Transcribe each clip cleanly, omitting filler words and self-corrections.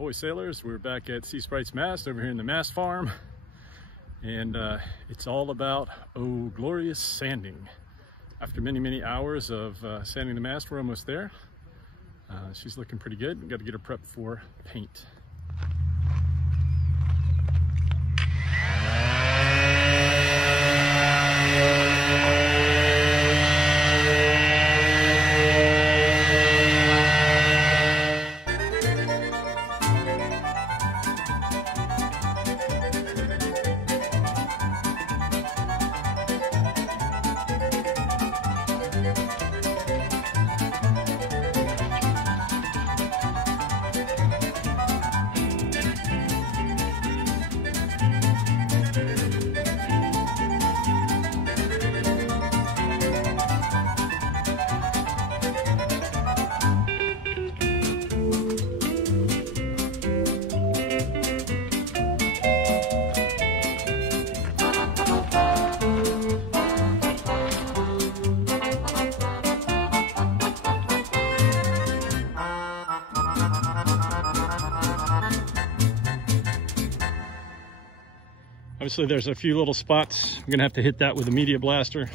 Ahoy sailors, we're back at SeaSprite's mast over here in the mast farm, and it's all about glorious sanding. After many hours of sanding the mast, we're almost there. She's looking pretty good. We've got to get her prepped for paint. Obviously there's a few little spots. I'm gonna have to hit that with a media blaster,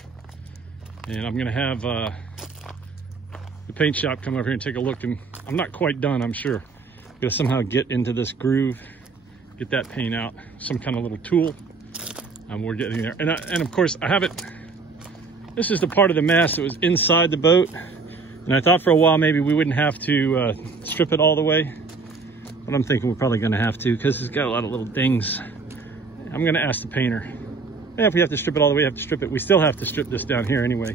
and I'm gonna have the paint shop come over here and take a look, and I'm not quite done, I'm sure. I'm gonna somehow get into this groove, get that paint out, some kind of little tool, and we're getting there. And of course I have it, this is the part of the mast that was inside the boat, and I thought for a while maybe we wouldn't have to strip it all the way, but I'm thinking we're probably gonna have to, because it's got a lot of little dings. I'm gonna ask the painter. Yeah, if we have to strip it all the way, we have to strip it. We still have to strip this down here anyway,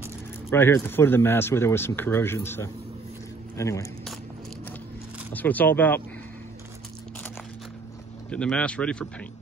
right here at the foot of the mast where there was some corrosion. So anyway, that's what it's all about. Getting the mast ready for paint.